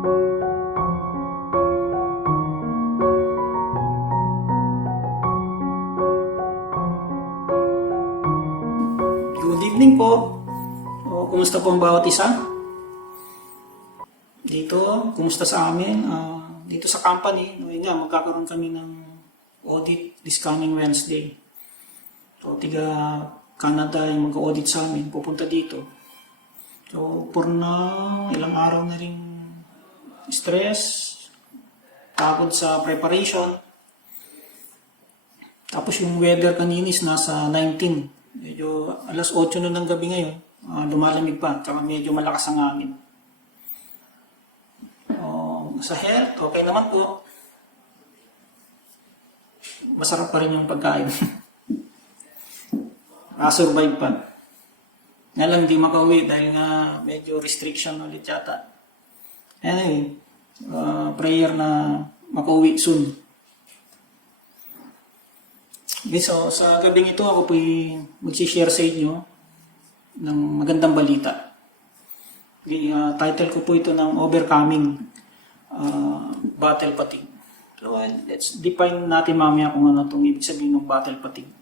Good evening po. Kumusta po ang bawat isa? Dito, kumusta sa amin? Dito sa company, yun nga, magkakaroon kami ng audit this coming Wednesday. So, tiga Canada yung mag-audit sa amin, pupunta dito. So, for na ilang araw na rin stress, pagod sa preparation. Tapos yung weather kanina is nasa 19. Medyo alas 8 na ng gabi ngayon, lumalamig pa, tsaka medyo malakas ang hangin. Sa health, okay naman po. Masarap pa rin yung pagkain. Survive pa. Nga lang di makauwi dahil nga medyo restriction ulit yata. Anyway, prayer na makauwi soon. Okay, so sa gabing ito ako po mag-share sa inyo ng magandang balita. Okay, title ko po ito ng Overcoming Battle Fatigue. So let's define natin mamaya kung ano itong ibig sabihin ng battle fatigue.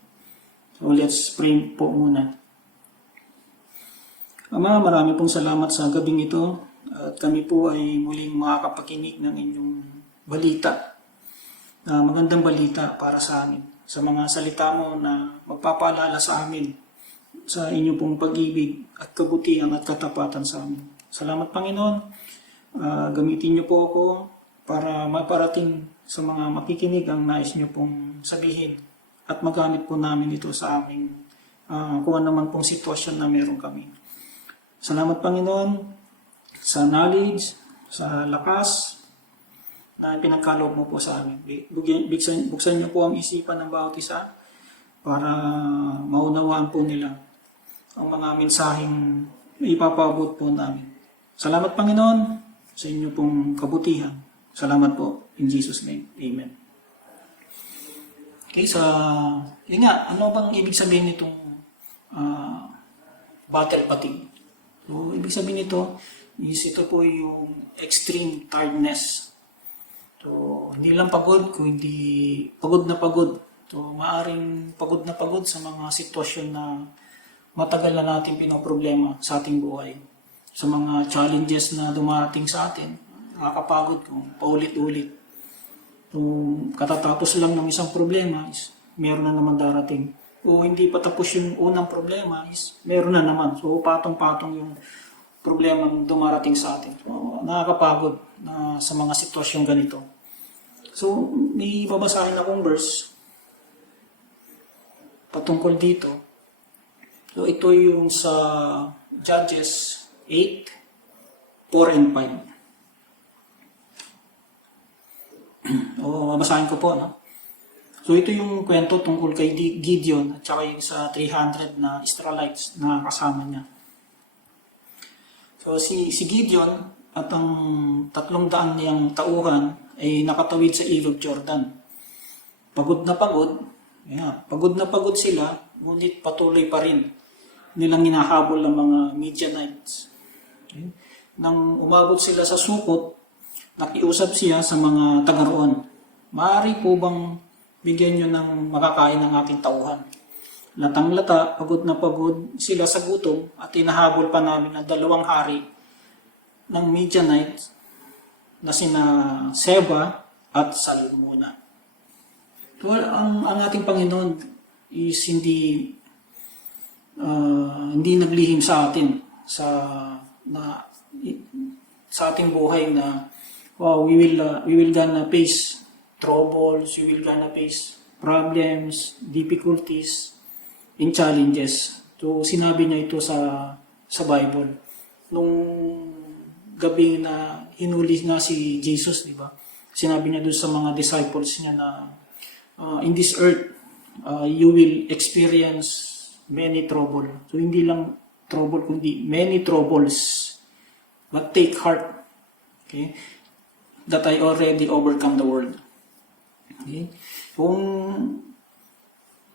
So let's pray po muna. Ama, marami pong salamat sa gabing ito at kami po ay muling makakapakinig ng inyong balita. Magandang balita para sa amin. Sa mga salita mo na magpapaalala sa amin sa inyo pong pag-ibig at kabutihan at katapatan sa amin. Salamat Panginoon. Gamitin niyo po ako para maparating sa mga makikinig ang nais niyo pong sabihin at magamit po namin ito sa aming kung ano man pong sitwasyon na meron kami. Salamat Panginoon sa knowledge, sa lakas na pinagkaloob mo po sa amin. Buksan niyo po ang isipan ng bawat isa para maunawaan po nila ang mga mensaheng ipapabot po namin. Salamat Panginoon sa inyo pong kabutihan. Salamat po. In Jesus' name. Amen. Okay, yun nga, ano bang ibig sabihin nitong battle fatigue? So, ibig sabihin nito is ito po yung extreme tiredness. So, hindi lang pagod, kundi pagod na pagod. So, maaring pagod na pagod sa mga sitwasyon na matagal na natin pinoproblema sa ating buhay. Sa mga challenges na dumarating sa atin, nakakapagod kung paulit-ulit. Kung katatapos lang ng isang problema, is meron na naman darating. O hindi pa tapos yung unang problema, is meron na naman. So, patong-patong yung problema dumarating sa atin. So, nakakapagod na sa mga sitwasyong ganito. So, may babasahin akong verse patungkol dito. So, ito yung sa Judges 8, 4 and 5. Babasahin ko po, no? So, ito yung kwento tungkol kay Gideon at saka yung sa 300 na Israelites na kasama niya. So, si Gideon at ang 300 niyang tauhan ay nakatawid sa ilog Jordan. Pagod na pagod sila, ngunit patuloy pa rin nilang hinahabol ng mga Midianites. Okay? Nang umabot sila sa Sukot, nakiusap siya sa mga taga-roon. Maaari po bang bigyan nyo ng makakain ng ating tauhan? Latang-lata, pagod na pagod sila sa gutom at hinahabol pa namin ng 2 hari ng Midianites na sina Seba at Salmuna. Well, ang ating Panginoon is hindi naglihim sa atin sa ating buhay na we will gonna face troubles, we will gonna face problems, difficulties, and challenges. So sinabi niya ito sa Bible. Nung gabi na hinuli nga si Jesus, di ba? Sinabi niya doon sa mga disciples niya na in this earth, you will experience many trouble. So hindi lang trouble, kundi many troubles. But take heart, okay? That I already overcome the world. Okay? Kung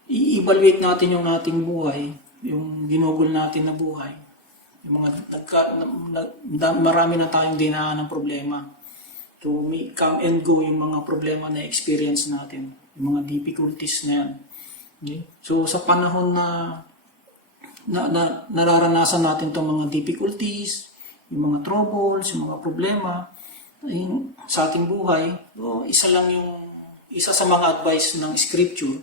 i-evaluate natin yung ating buhay, yung ginugol natin na buhay, Yung mga marami na tayong dinaan ng problema. So may come and go yung mga problema na experience natin, yung mga difficulties na yan. Okay? So sa panahon na nararanasan natin itong mga difficulties, yung mga troubles, yung mga problema sa ating buhay, so isa sa mga advice ng scripture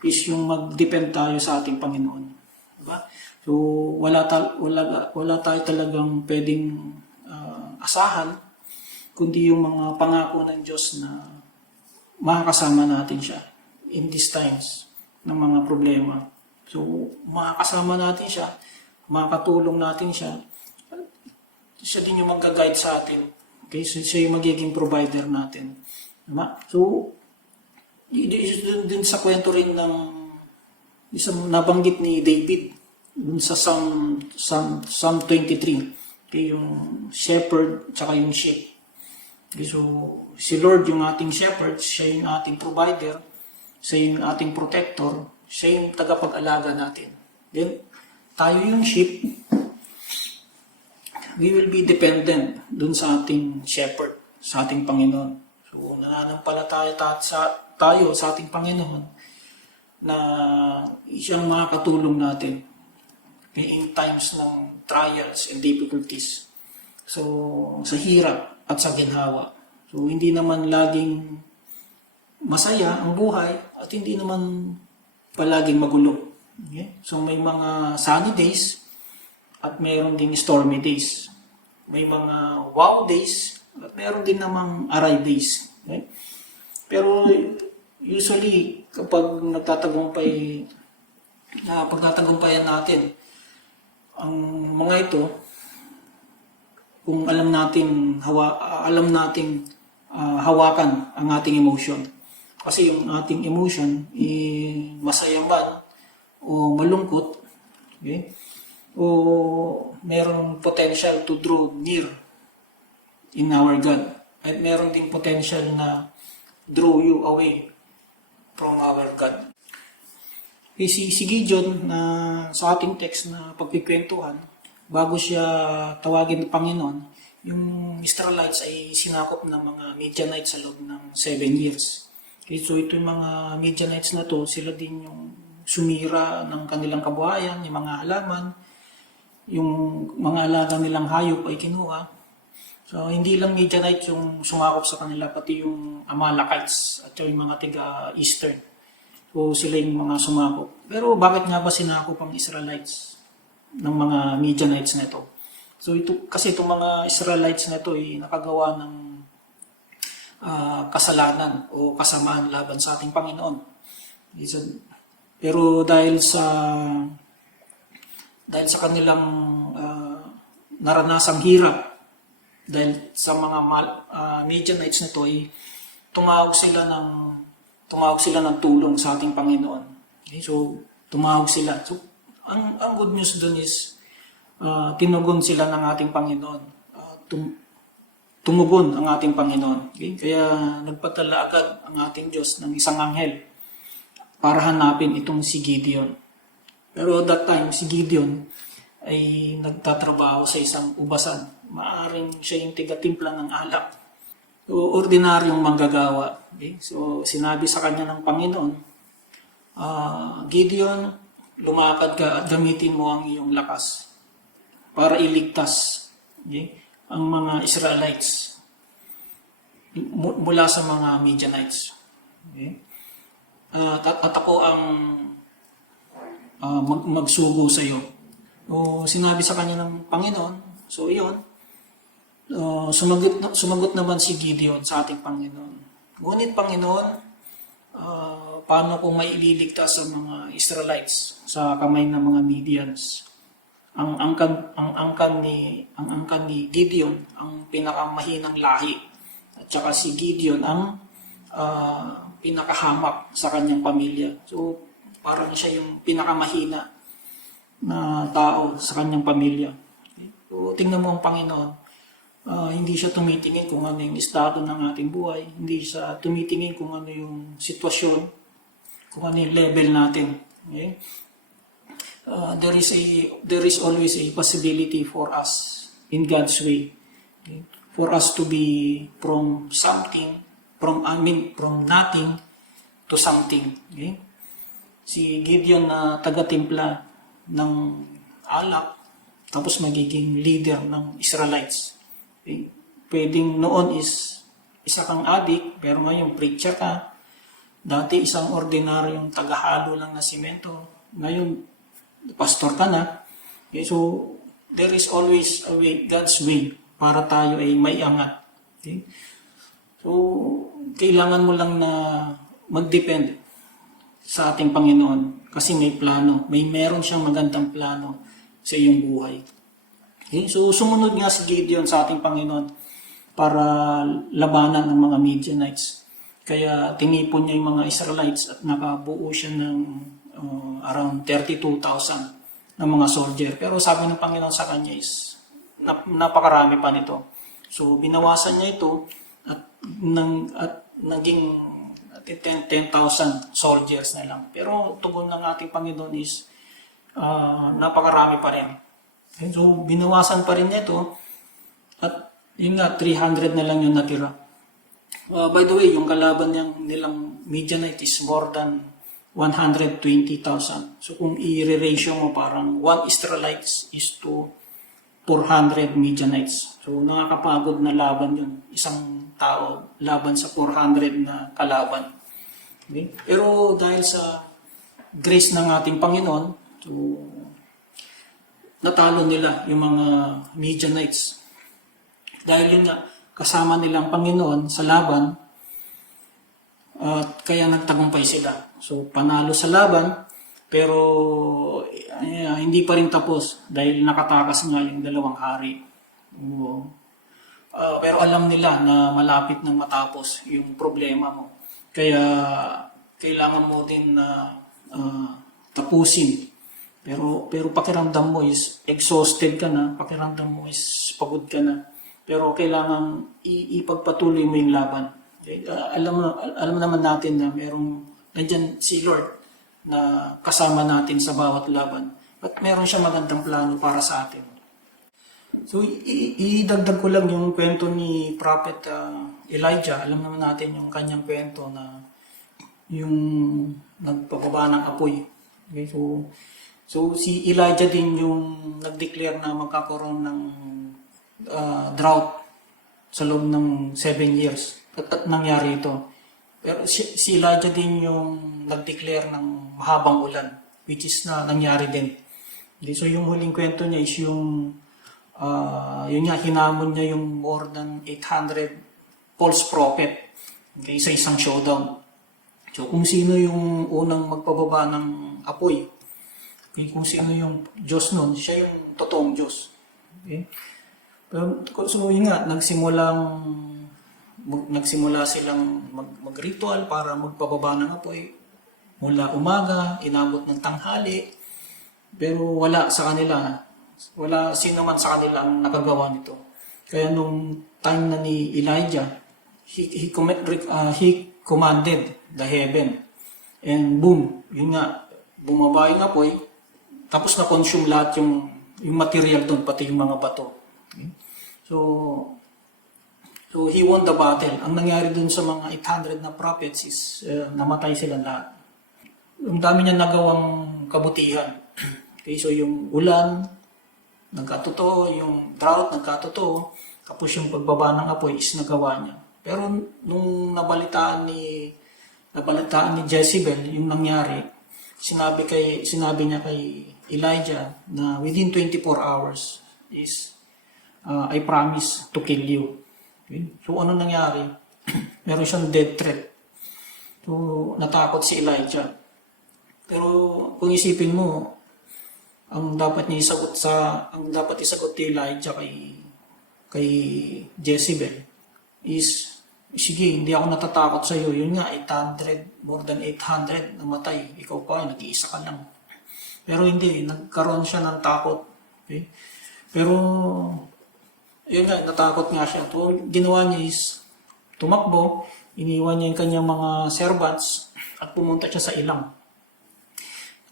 is yung mag-depend tayo sa ating Panginoon. Diba? So wala tayo talagang pwedeng asahan kundi yung mga pangako ng Diyos na makakasama natin siya in these times ng mga problema. So, makakasama natin siya, makakatulong natin siya. Siya din yung mag-guide sa atin. Okay? So, siya yung magiging provider natin. Diba? So, dun sa kwento rin ng isang nabanggit ni David dun sa Psalm 23. Okay? Yung shepherd tsaka yung sheep. Okay, so, si Lord yung ating shepherd, siya yung ating provider, siya yung ating protector, siya yung tagapag-alaga natin. Then, tayo yung sheep, we will be dependent dun sa ating shepherd, sa ating Panginoon. So, nananampalataya tayo sa ating Panginoon na siyang makakatulong natin in times ng trials and difficulties. So, sa hirap at sa ginhawa. So, hindi naman laging masaya ang buhay at hindi naman palaging magulo. Okay? So, may mga sunny days at mayroon ding stormy days. May mga wow days at mayroon din namang aray days. Okay? Pero usually, kapag pagtatagumpayan natin ang mga ito, kung alam nating hawakan ang ating emotion. Kasi yung ating emotion, masaya man o malungkot, okay? O merong potential to draw near in our God. At meron ding potential na draw you away from our God. Si Gideon na sa ating text na pagkikwentuhan, bago siya tawagin ng Panginoon, yung Israelites ay sinakop ng mga Midianites sa loob ng 7 years. Okay, so ito yung mga Midianites na to, sila din yung sumira ng kanilang kabuhayan, yung mga halaman, yung mga alaga nilang hayop ay kinuha. So hindi lang Midianites yung sumakop sa kanila, pati yung Amalekites at yung mga tiga-Eastern. So sila yung mga sumakop. Pero bakit nga ba sinakop ang Israelites ng mga Midianites na ito? So kasi itong mga Israelites na ito ay nakagawa ng kasalanan o kasamaan laban sa ating Panginoon. Pero dahil sa kanilang naranasang hirap, dahil sa mga Midianites na ito ay tumawag sila ng tulong sa ating Panginoon. Okay? So tumawag sila. So ang good news dun is tinugon sila ng ating Panginoon. Tumugon ang ating Panginoon. Okay? Kaya nagpadala agad ang ating Diyos ng isang anghel para hanapin itong si Gideon. Pero that time, si Gideon ay nagtatrabaho sa isang ubasan. Maaring siya yung tiga-timpla ng alak. So, ordinaryong manggagawa. Okay? So, sinabi sa kanya ng Panginoon, Gideon, lumakad ka at gamitin mo ang iyong lakas para iligtas ang mga Israelites mula sa mga Midianites. Okay? At ako ang magsugo sa iyo. Sinabi sa kanya ng Panginoon, so iyon, sumagot naman si Gideon sa ating Panginoon. Ngunit Panginoon, paano kung may ililigtas sa mga Israelites sa kamay ng mga Midians? Ang angkan ni Gideon ang pinakamahinang lahi, at saka si Gideon ang pinakahamak sa kanyang pamilya. So parang siya yung pinakamahina na tao sa kanyang pamilya. So tingnan mo ang Panginoon, hindi siya tumitingin kung ano yung estado ng ating buhay, hindi siya tumitingin kung ano yung sitwasyon, kung ano yung level natin. Okay? there is always a possibility for us in God's way, okay? For us to be from something, from nothing to something. Okay? Si Gideon na taga-timpla ng alak, tapos magiging leader ng Israelites. Okay? Pwedeng noon is isa kang adik, pero ngayon preacher ka. Dati isang ordinaryong tagahalo lang na simento. Ngayon, pastor ka na. Okay? So, there is always a way, God's way, para tayo ay may angat. Okay? So, kailangan mo lang na mag-depend sa ating Panginoon kasi may plano. Meron siyang magandang plano sa iyong buhay. Okay? So, sumunod nga si Gideon sa ating Panginoon para labanan ng mga Midianites. Kaya tinipon niya yung mga Israelites at nakabuo siya ng around 32,000 ng mga soldier. Pero sabi ng Panginoon sa kanya is napakarami pa nito. So binawasan niya ito at naging 10,000 soldiers na lang. Pero tugon ng ating Panginoon is napakarami pa rin. Okay, so binawasan pa rin niya ito at yun nga 300 na lang yung natira. By the way, yung kalaban nilang Midianite is more than 120,000. So kung i-ratio mo parang 1 Israelites is to 400 Midianites. So nakakapagod na laban yun. Isang tao laban sa 400 na kalaban. Okay? Pero dahil sa grace ng ating Panginoon, so natalo nila yung mga Midianites. Dahil yun nga, kasama nilang Panginoon sa laban at kaya nagtagumpay sila. So panalo sa laban pero hindi pa rin tapos dahil nakatakas nga yung dalawang hari. Pero alam nila na malapit nang matapos yung problema mo. Kaya kailangan mo din na tapusin. Pero pakiramdam mo is exhausted ka na, pakiramdam mo is pagod ka na. Pero kailangan ipagpatuloy mo yung laban. Okay? Alam naman natin na nandyan si Lord na kasama natin sa bawat laban. At meron siya magandang plano para sa atin. So, idagdag ko lang yung kwento ni Prophet Elijah. Alam naman natin yung kanyang kwento na yung nagpababa ng apoy. Okay? So si Elijah din yung nag-declare na magkakaroon ng drought sa loob ng 7 years. At nangyari ito. Pero si Elijah din yung nag-declare ng mahabang ulan, which is na nangyari din. Okay, so yung huling kwento niya is yun nga, hinamon niya yung more than 800 false prophet, okay, sa isang showdown. So kung sino yung unang magpababa ng apoy, okay, kung sino yung Diyos nun, siya yung totoong Diyos. Okay? So yun nga, nagsimula silang mag-ritual para magpababa ng apoy mula umaga, inabot ng tanghali, pero wala sino man sa kanila ang nakagawa nito. Kaya nung time na ni Elijah, he commanded the heaven, and boom, yun nga, bumaba yung apoy, tapos na-consume lahat yung material doon, pati yung mga bato. Okay? So he won the battle. Ang nangyari dun sa mga 800 na prophets is namatay sila lahat. Ang dami niya nagawang kabutihan. Okay, so yung ulan, nagkatotoo, yung drought, nagkatotoo, tapos yung pagbaba ng apoy is nagawa niya. Pero nung nabalitaan ni Jezebel yung nangyari, sinabi niya kay Elijah na within 24 hours is I promise to kill you. Okay? So ano nangyari? Meron siyang death threat. So natakot si Elijah. Pero kung isipin mo, ang dapat isagot ni Elijah kay Jezebel is, sige, hindi ako natatakot sa iyo. Yun nga, 800, more than 800 namatay. Ikaw pa, nag-iisa ka lang. Pero hindi, nagkaroon siya ng takot. Okay? Pero yun nga, natakot nga siya. So, ginawa niya is tumakbo, iniwan niya yung kanyang mga servants at pumunta siya sa ilang.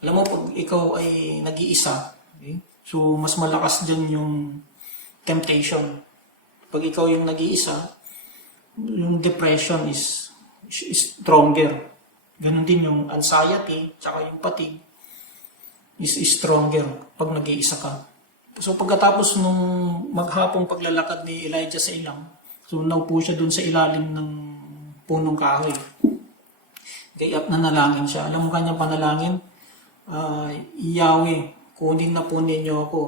Alam mo, pag ikaw ay nag-iisa, okay? So mas malakas dyan yung temptation. Pag ikaw yung nag-iisa, yung depression is stronger. Ganon din yung anxiety, tsaka yung fatigue is stronger pag nag-iisa ka. So pagkatapos nung maghapong paglalakad ni Elijah sa ilang, so naupo siya dun sa ilalim ng punong kahoy. Gayap na nalangin siya. Alam mo kanyang panalangin? Yahweh, kunin na po ninyo ako.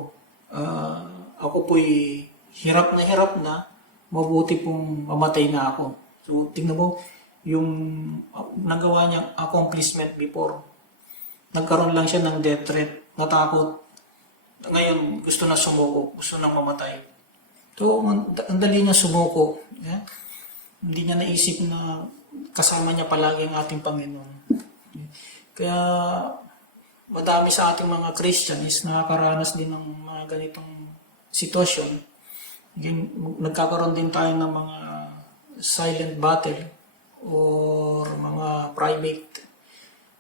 Ako po'y hirap na, mabuti pong mamatay na ako. So tingnan mo, yung nagawa niyang accomplishment before. Nagkaroon lang siya ng death threat, natakot. Ngayon, gusto na sumuko, gusto nang mamatay. So, ang dali niya sumuko. Yeah? Hindi niya naisip na kasama niya palagi ang ating Panginoon. Kaya, madami sa ating mga Christian is nakakaranas din ng mga ganitong sitwasyon. Nagkakaroon din tayo ng mga silent battle or mga private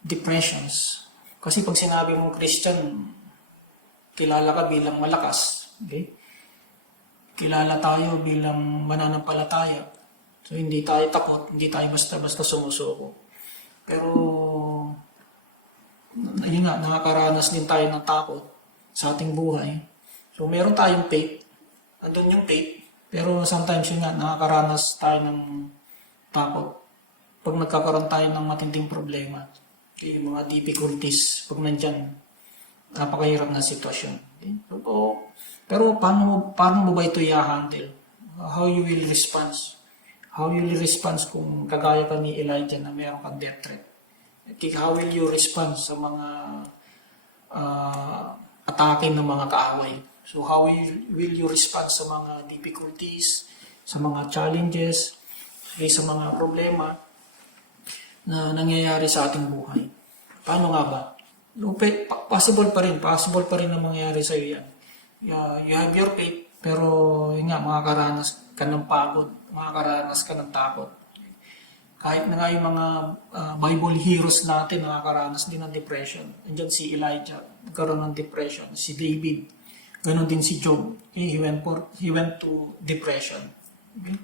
depressions. Kasi pag sinabi mong Christian, kilala ka bilang malakas. Okay? Kilala tayo bilang mananampalataya. So, hindi tayo takot, hindi tayo basta-basta sumusuko. Pero, yun nga, nakakaranas din tayo ng takot sa ating buhay. So, meron tayong faith. Andun yung faith. Pero sometimes yun nga, nakakaranas tayo ng takot. Pag nagkakaroon tayo ng matinding problema, yung mga difficulties, pag nandyan, napakahirap na sitwasyon. Okay? So, pero paano mo ba ito i-handle? How you will respond? How you will respond kung kagaya ka ni Elijah na meron kang death threat? How will you respond sa mga atake ng mga kaaway? So how will you respond sa mga difficulties, sa mga challenges, sa mga problema na nangyayari sa ating buhay? Paano nga ba? Possible pa rin na mangyayari sa iyo yan. You have your faith, pero yun nga, makakaranas ka ng pagod, makakaranas ka ng takot. Kahit na nga yung mga Bible heroes natin, nakakaranas din ng depression. Andiyan si Elijah, nagkaroon ng depression. Si David, ganoon din si Job. Okay? He went to depression. Okay?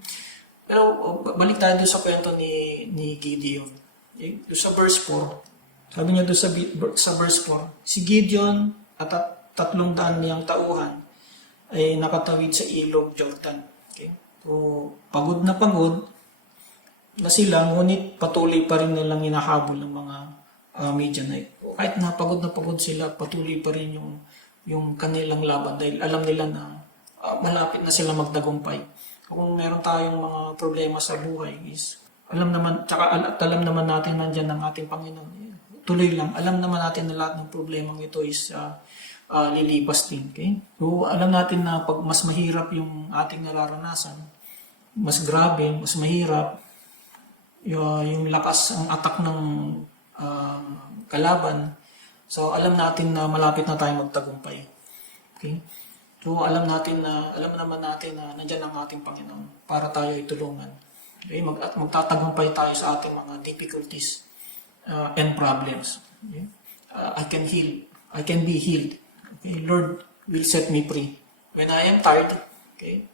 Pero balik tayo doon sa kwento ni Gideon. Okay? Doon sa verse 4, sabi niya doon sa verse 4, si Gideon at 300 niyang tauhan ay nakatawid sa ilog Jordan. Okay? So, pagod na sila, ngunit patuloy pa rin nilang hinahabol ng mga Midianite. Kahit napagod sila, patuloy pa rin yung kanilang laban dahil alam nila na malapit na sila magtagumpay. Kung meron tayong mga problema sa buhay is alam naman natin nandiyan ang ating Panginoon. Tuloy lang. Alam naman natin na lahat ng problemang ito is lilipas din. Okay? So, alam natin na pag mas mahirap yung ating nararanasan, mas grabe, mas mahirap, yung lakas ang atak ng kalaban. So, alam natin na malapit na tayo magtagumpay. Okay? So, alam naman natin na nandiyan ang ating Panginoon para tayo itulungan. Okay? At magtatagumpay tayo sa ating mga difficulties and problems. Okay? I can be healed. Okay? Lord will set me free. When I am tired, okay?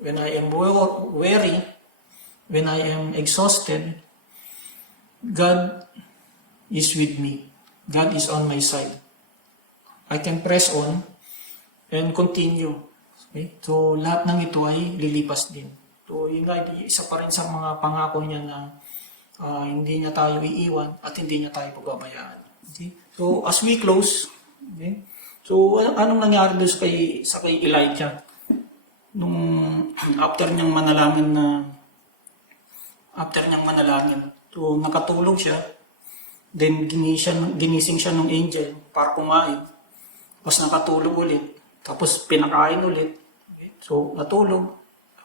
When I am weary, when I am exhausted, God is with me. God is on my side. I can press on and continue. Okay? So, lahat ng ito ay lilipas din. So, yun nga, isa pa rin sa mga pangako niya na hindi niya tayo iiwan at hindi niya tayo pagbabayaan. Okay? So, as we close, okay? So, anong nangyari doon sa kay Elijah? Nung after niyang manalangin, so nakatulog siya, then ginising siya ng angel para kumain, tapos nakatulog ulit, tapos pinakain ulit, okay? So natulog,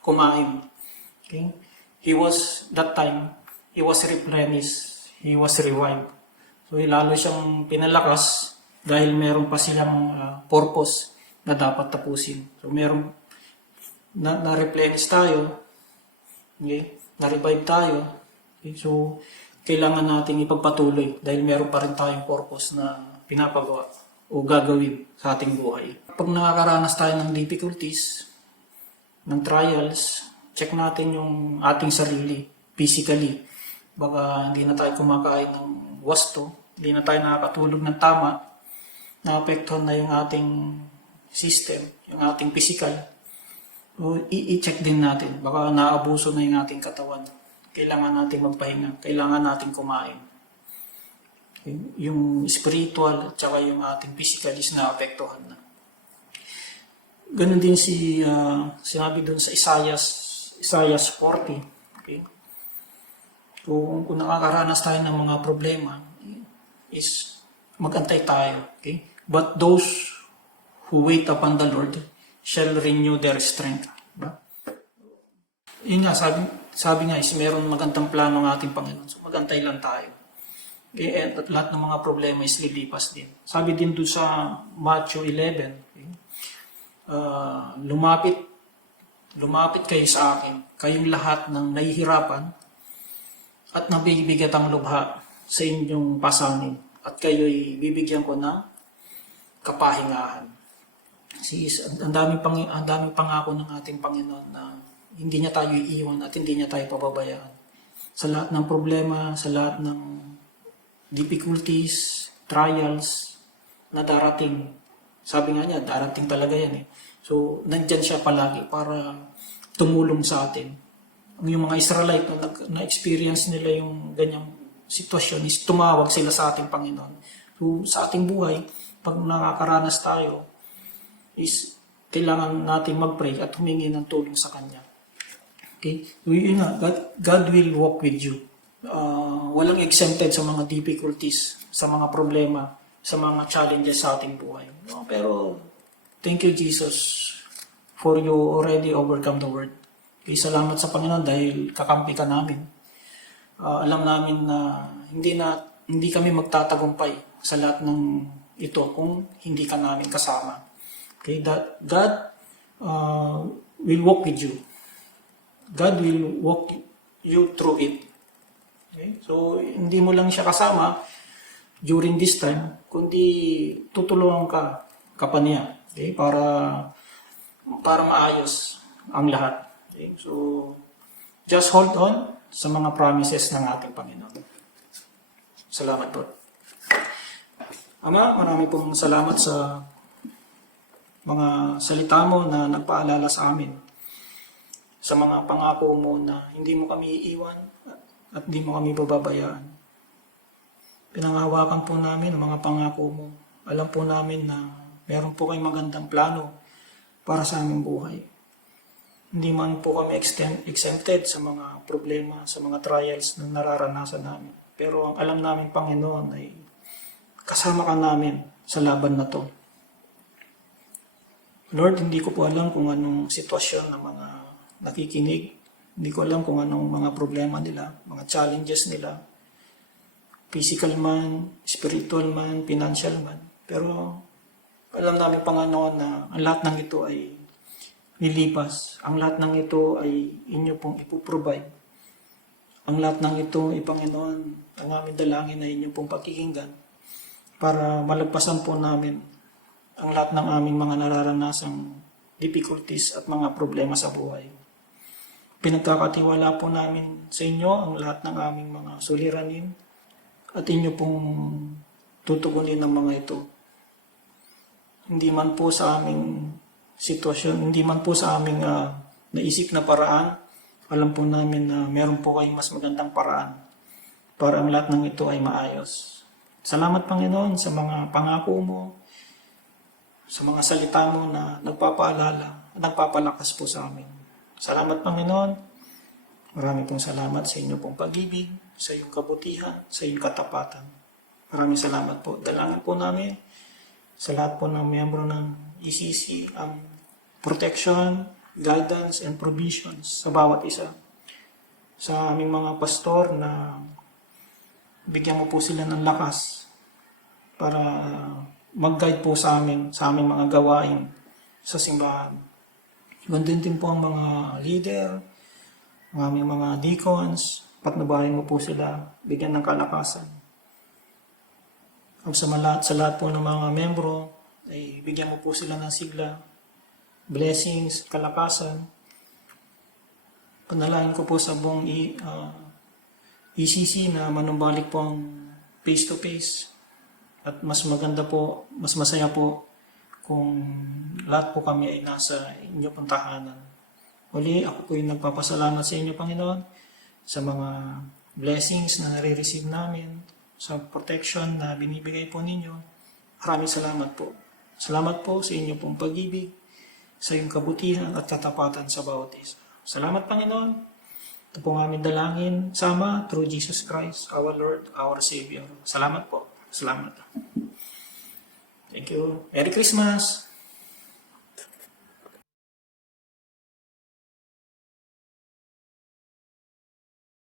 kumain, okay? He was replenished, he was revived. So lalo siyang pinalakas dahil meron pa silang purpose na dapat tapusin. So meron na-replenish tayo, okay? Na-revive tayo. Okay? So, kailangan nating ipagpatuloy dahil meron pa rin tayong purpose na pinapagawa o gagawin sa ating buhay. Pag nakakaranas tayo ng difficulties, ng trials, check natin yung ating sarili, physically. Baka hindi na tayo kumakain ng wasto, hindi na tayo nakakatulog ng tama, naapektuhan na yung ating system, yung ating physical. So, i-check din natin. Baka naabuso na yung ating katawan. Kailangan natin magpahinga. Kailangan natin kumain. Yung spiritual at saka yung ating physical is naapektuhan na. Ganun din sinabi doon sa Isaiah 40. Okay? Kung nakakaranas tayo ng mga problema, is magantay tayo. Okay? But those who wait upon the Lord shall renew their strength. Diba? Yun nga, sabi nga is meron magandang plano ng ating Panginoon. So magantay lang tayo. Okay? At lahat ng mga problema is lilipas din. Sabi din doon sa Matthew 11, okay? Lumapit kayo sa akin, kayong lahat ng nahihirapan at nabibigat ang lubha sa inyong pasanin, at kayo'y bibigyan ko ng kapahingahan. Ang daming pangako ng ating Panginoon na hindi niya tayo iiwan at hindi niya tayo pababayaan. Sa lahat ng problema, sa lahat ng difficulties, trials na darating. Sabi nga niya, darating talaga yan eh. So, nandyan siya palagi para tumulong sa atin. Yung mga Israelite na-experience nila yung ganyang sitwasyon is tumawag sila sa ating Panginoon. So, sa ating buhay, pag nakakaranas tayo, is kailangan natin mag-pray at humingi ng tulong sa Kanya. Okay? So, yun nga, God will walk with you. Walang exempted sa mga difficulties, sa mga problema, sa mga challenges sa ating buhay. No? Pero, thank you, Jesus, for you already overcome the world. Okay, salamat sa Panginoon dahil kakampi ka namin. Alam namin na hindi kami magtatagumpay sa lahat ng ito kung hindi ka namin kasama. Okay, that God will walk with you. God will walk you through it. Okay? So, hindi mo lang siya kasama during this time, kundi tutulungan ka pa niya. Okay? Para maayos ang lahat. Okay? So, just hold on sa mga promises ng ating Panginoon. Salamat po. Ama, marami pong salamat sa mga salita mo na nagpaalala sa amin. Sa mga pangako mo na hindi mo kami iiwan at hindi mo kami bababayaan. Pinangahawakan po namin ang mga pangako mo. Alam po namin na meron po kayong magandang plano para sa aming buhay. Hindi man po kami exempted sa mga problema, sa mga trials na nararanasan namin. Pero ang alam namin, Panginoon, ay kasama ka namin sa laban na to. Lord, hindi ko po alam kung anong sitwasyon ng mga nakikinig. Hindi ko alam kung anong mga problema nila, mga challenges nila. Physical man, spiritual man, financial man. Pero alam namin, Panginoon, na ang lahat ng ito ay lilipas. Ang lahat ng ito ay inyo pong ipoprovide. Ang lahat ng ito, Panginoon, ang aming dalangin ay inyo pong pakikinggan para malagpasan po namin ang lahat ng aming mga nararanasang difficulties at mga problema sa buhay. Pinagkakatiwala po namin sa inyo ang lahat ng aming mga suliranin at inyo pong tutugunin ang mga ito. Hindi man po sa aming sitwasyon, hindi man po sa aming naisip na paraan, alam po namin na meron po kayong mas magandang paraan para ang lahat ng ito ay maayos. Salamat, Panginoon, sa mga pangako mo, sa mga salita mo na nagpapaalala, nagpapalakas po sa amin. Salamat, Panginoon. Marami pong salamat sa inyo pong pag-ibig, sa iyong kabutihan, sa iyong katapatan. Maraming salamat po. Dalangin po namin sa lahat po ng miyembro ng ECC ang protection, guidance, and provisions sa bawat isa. Sa aming mga pastor na bigyan mo po sila ng lakas para mag-guide po sa aming mga gawain sa simbahan. Gandun din po ang mga leader, ang aming mga deacons, patnubayan mo po sila, bigyan ng kalakasan. sa lahat po ng mga membro, ay bigyan mo po sila ng sigla, blessings, kalakasan. Panalangin ko po sa buong ECC na manumbalik po ang face-to-face. At mas maganda po, mas masaya po kung lahat po kami ay nasa inyo pong tahanan. Muli, ako po yung nagpapasalamat sa inyo, Panginoon, sa mga blessings na nare-receive namin, sa protection na binibigay po ninyo. Maraming salamat po. Salamat po sa inyo pong pag-ibig, sa iyong kabutihan at katapatan sa bawat isa. Salamat, Panginoon. Ito po ang aming dalangin, sama, through Jesus Christ, our Lord, our Savior. Salamat po. Salamat. Thank you. Merry Christmas!